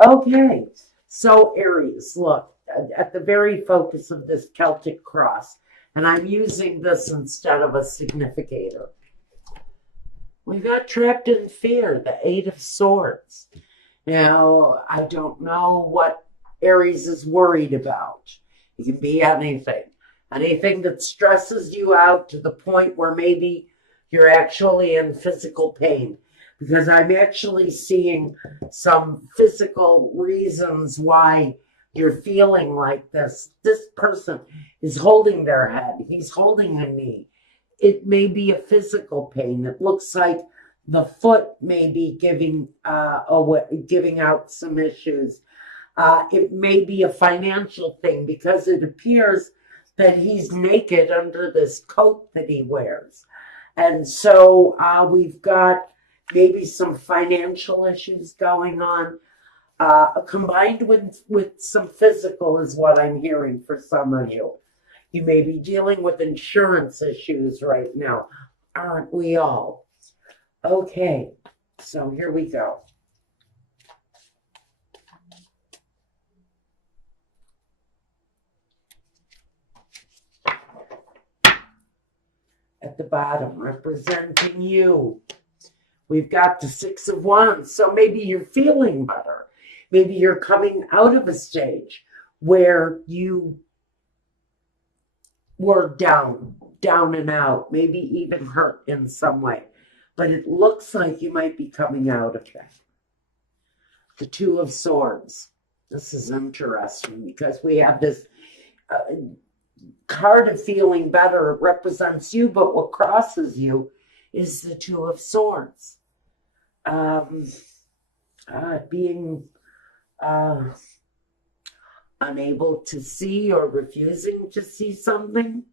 Okay, so Aries, look, at the very focus of this Celtic cross, and I'm using this instead of a significator. We got trapped in fear, the Eight of Swords. Now, I don't know what Aries is worried about. It can be anything. Anything that stresses you out to the point where maybe you're actually in physical pain. Because I'm actually seeing some physical reasons why you're feeling like this. This person is holding their head, he's holding a knee. It may be a physical pain. It looks like the foot may be giving out some issues. It may be a financial thing because it appears that he's naked under this coat that he wears. And so we've got maybe some financial issues going on, combined with some physical is what I'm hearing for some of you. You may be dealing with insurance issues right now. Aren't we all? Okay, so here we go. At the bottom, representing you, we've got the Six of Wands. So maybe you're feeling better. Maybe you're coming out of a stage where you were down and out, maybe even hurt in some way. But it looks like you might be coming out of that. The Two of Swords. This is interesting because we have this card of feeling better. It represents you, but what crosses you is the Two of Swords. Being unable to see or refusing to see something.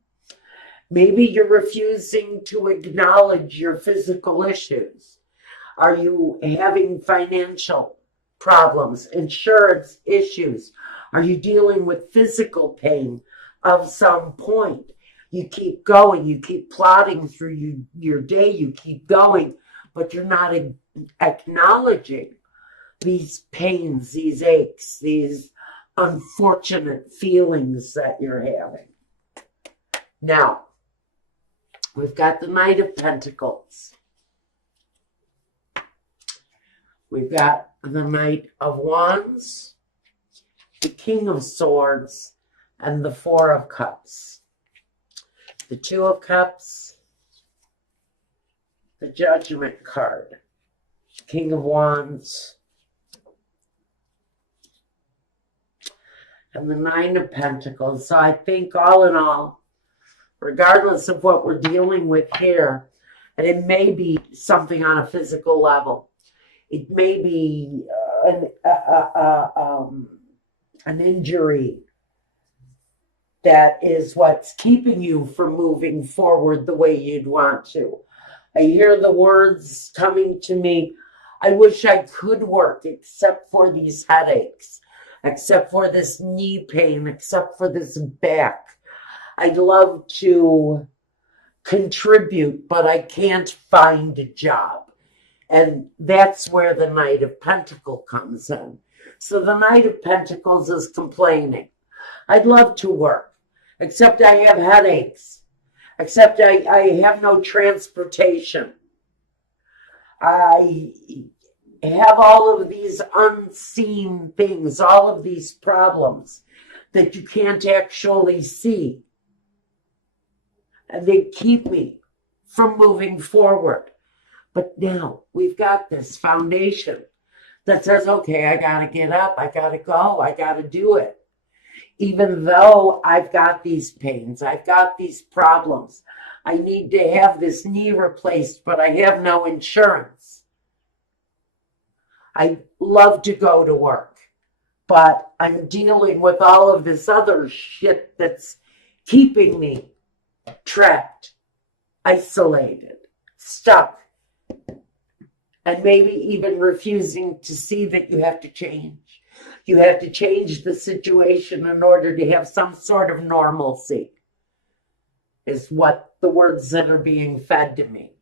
Maybe you're refusing to acknowledge your physical issues. Are you having financial problems, insurance issues? Are you dealing with physical pain of some point? You keep going, you keep plodding through your day, you keep going, but you're not acknowledging these pains, these aches, these unfortunate feelings that you're having. Now, we've got the Knight of Pentacles. We've got the Knight of Wands, the King of Swords, and the Four of Cups. The Two of Cups, the Judgment card, King of Wands, and the Nine of Pentacles. So I think all in all, regardless of what we're dealing with here, and it may be something on a physical level, it may be an injury that is what's keeping you from moving forward the way you'd want to. I hear the words coming to me, I wish I could work except for these headaches, except for this knee pain, except for this back. I'd love to contribute, but I can't find a job. And that's where the Knight of Pentacles comes in. So the Knight of Pentacles is complaining. I'd love to work, except I have headaches, except I have no transportation. I have all of these unseen things, all of these problems that you can't actually see. And they keep me from moving forward. But now we've got this foundation that says, okay, I got to get up, I got to go, I got to do it. Even though I've got these pains, I've got these problems, I need to have this knee replaced, but I have no insurance. I love to go to work, but I'm dealing with all of this other shit that's keeping me trapped, isolated, stuck, and maybe even refusing to see that you have to change. You have to change the situation in order to have some sort of normalcy, is what the words that are being fed to me.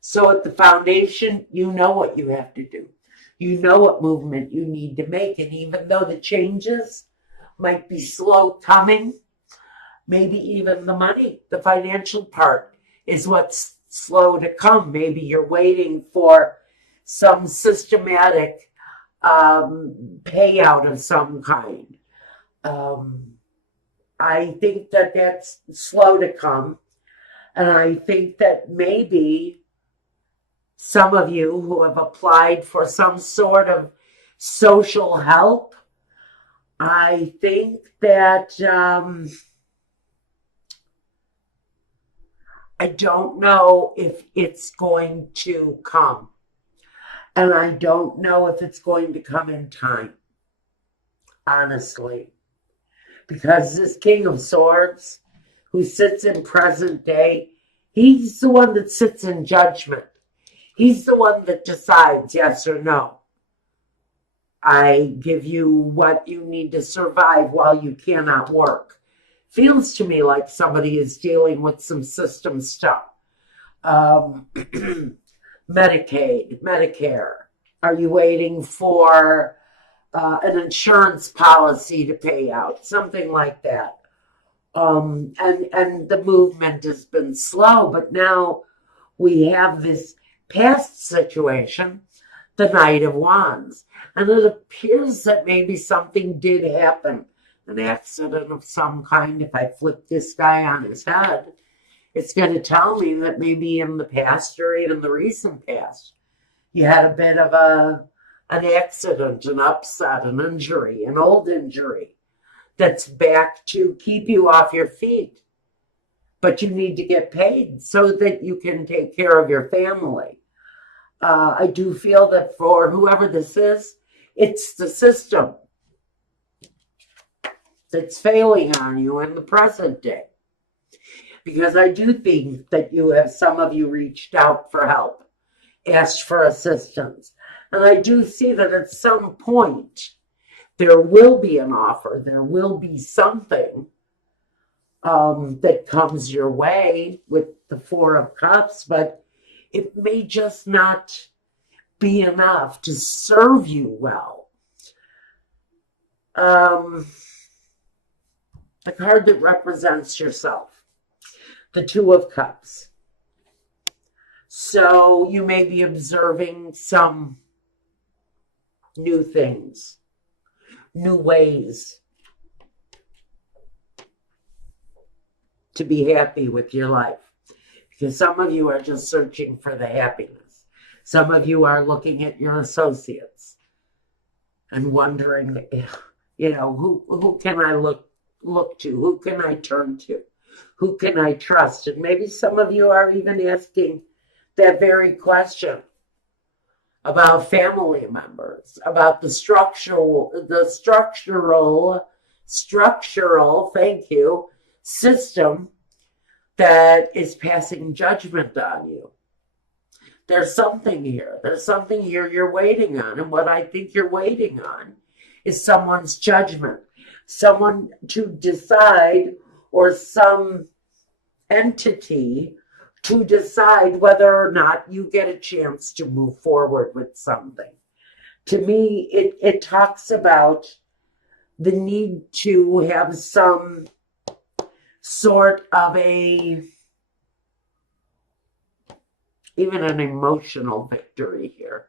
So at the foundation, you know what you have to do. You know what movement you need to make. And even though the changes might be slow coming, maybe even the money, the financial part is what's slow to come. Maybe you're waiting for some systematic payout of some kind. I think that that's slow to come. And I think that maybe some of you who have applied for some sort of social help, I think that I don't know if it's going to come. And I don't know if it's going to come in time, honestly. Because this King of Swords, who sits in present day, he's the one that sits in judgment. He's the one that decides yes or no. I give you what you need to survive while you cannot work. Feels to me like somebody is dealing with some system stuff. Medicaid, Medicare. Are you waiting for an insurance policy to pay out? Something like that. And the movement has been slow, but now we have this past situation, the Knight of Wands. And it appears that maybe something did happen, an accident of some kind. If I flip this guy on his head, it's going to tell me that maybe in the past or even the recent past, you had a bit of an accident, an upset, an injury, an old injury that's back to keep you off your feet. But you need to get paid so that you can take care of your family. I do feel that for whoever this is, it's the system that's failing on you in the present day. Because I do think that some of you reached out for help, asked for assistance. And I do see that at some point, there will be an offer, there will be something that comes your way with the Four of Cups, but it may just not be enough to serve you well. The card that represents yourself, the Two of Cups. So you may be observing some new things, new ways to be happy with your life. Because some of you are just searching for the happiness. Some of you are looking at your associates and wondering, who can I look to? Who can I turn to? Who can I trust? And maybe some of you are even asking that very question about family members, about the structural, thank you, system that is passing judgment on you. There's something here. There's something here you're waiting on. And what I think you're waiting on is someone's judgment. Someone to decide, or some entity to decide whether or not you get a chance to move forward with something. To me, it talks about the need to have some sort of even an emotional victory here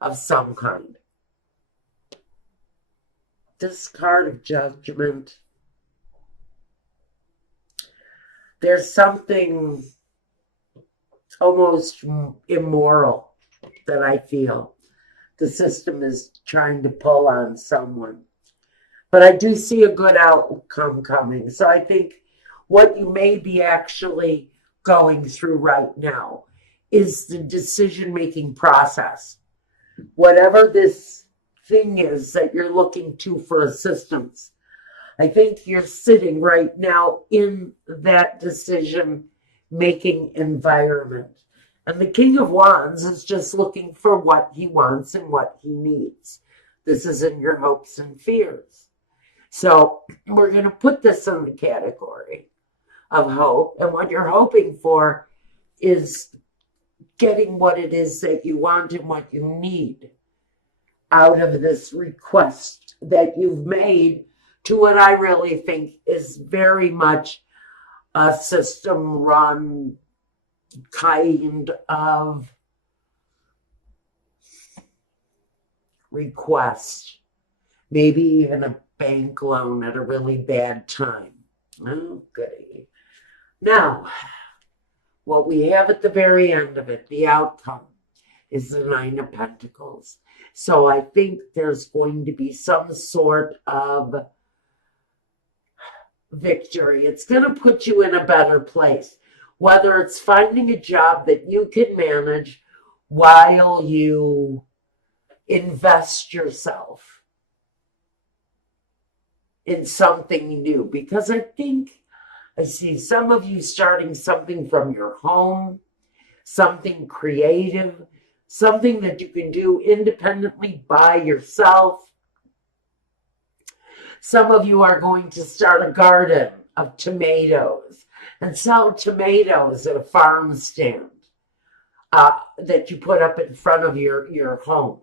of some kind. This card of Judgment, there's something almost immoral that I feel the system is trying to pull on someone. But I do see a good outcome coming. So I think what you may be actually going through right now is the decision-making process. Whatever this thing is that you're looking to for assistance, I think you're sitting right now in that decision-making environment. And the King of Wands is just looking for what he wants and what he needs. This is in your hopes and fears. So we're going to put this in the category of hope. And what you're hoping for is getting what it is that you want and what you need. out of this request that you've made to what I really think is very much a system run kind of request. Maybe even a bank loan at a really bad time. Oh, goody. Now, what we have at the very end of it, the outcome, is the Nine of Pentacles. So I think there's going to be some sort of victory. It's going to put you in a better place, whether it's finding a job that you can manage while you invest yourself in something new. Because I think I see some of you starting something from your home, something creative, something that you can do independently by yourself. Some of you are going to start a garden of tomatoes and sell tomatoes at a farm stand that you put up in front of your home.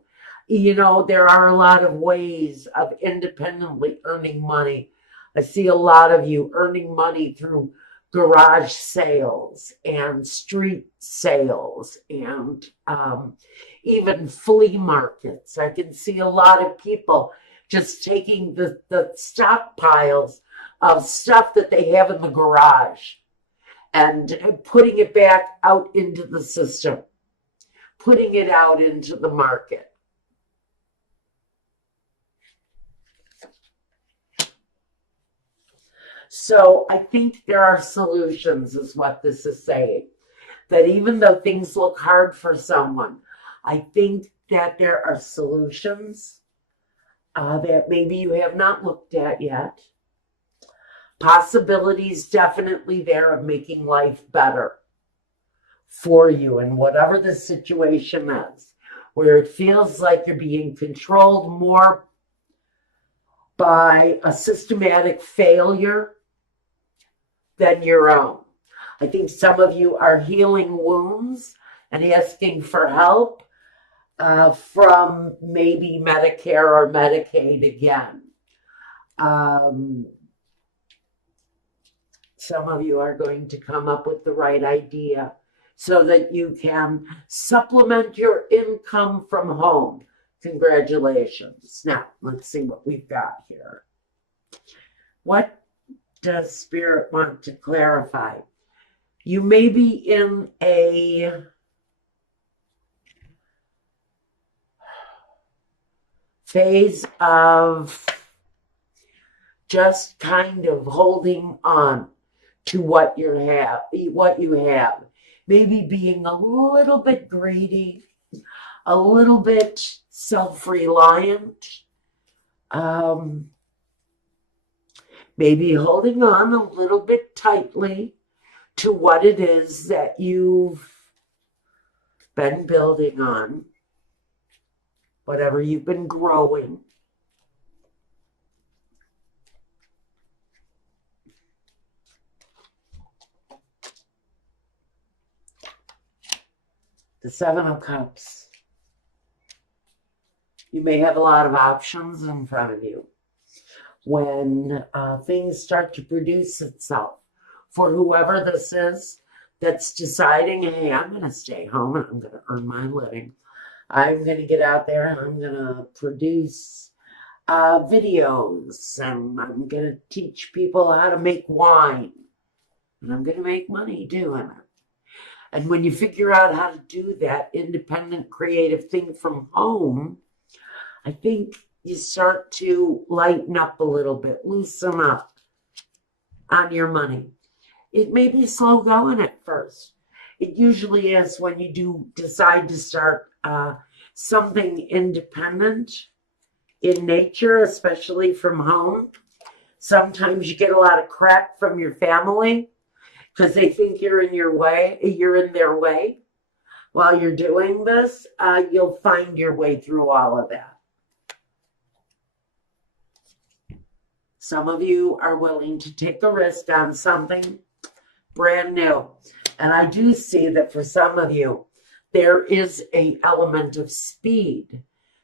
You know, there are a lot of ways of independently earning money. I see a lot of you earning money through garage sales and street sales and even flea markets. I can see a lot of people just taking the stockpiles of stuff that they have in the garage and putting it back out into the system, putting it out into the market. So I think there are solutions, is what this is saying. That even though things look hard for someone, I think that there are solutions that maybe you have not looked at yet. Possibilities definitely there of making life better for you in whatever the situation is, where it feels like you're being controlled more by a systematic failure than your own. I think some of you are healing wounds and asking for help from maybe Medicare or Medicaid again. Some of you are going to come up with the right idea so that you can supplement your income from home. Congratulations. Now, let's see what we've got here. What does Spirit want to clarify? You may be in a phase of just kind of holding on to what you have. Maybe being a little bit greedy, a little bit self-reliant, maybe holding on a little bit tightly to what it is that you've been building on, whatever you've been growing. The Seven of Cups. You may have a lot of options in front of you when things start to produce itself. For whoever this is that's deciding, hey, I'm going to stay home and I'm going to earn my living. I'm going to get out there and I'm going to produce videos and I'm going to teach people how to make wine. And I'm going to make money doing it. And when you figure out how to do that independent creative thing from home, I think you start to lighten up a little bit, loosen up on your money. It may be slow going at first. It usually is when you do decide to start something independent in nature, especially from home. Sometimes you get a lot of crap from your family because they think you're in their way. While you're doing this, you'll find your way through all of that. Some of you are willing to take a risk on something brand new. And I do see that for some of you, there is an element of speed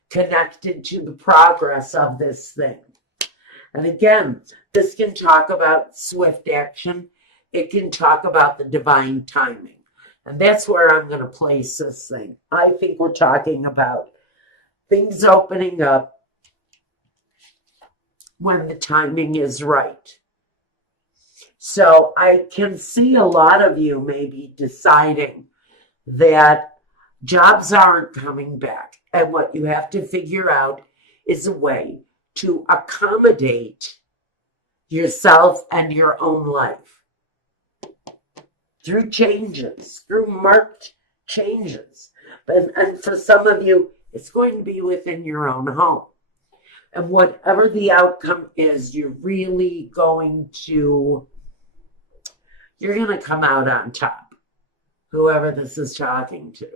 connected to the progress of this thing. And again, this can talk about swift action. It can talk about the divine timing. And that's where I'm going to place this thing. I think we're talking about things opening up when the timing is right. So I can see a lot of you maybe deciding that jobs aren't coming back. And what you have to figure out is a way to accommodate yourself and your own life through changes, through marked changes. And for some of you, it's going to be within your own home. And whatever the outcome is, you're going to come out on top, whoever this is talking to.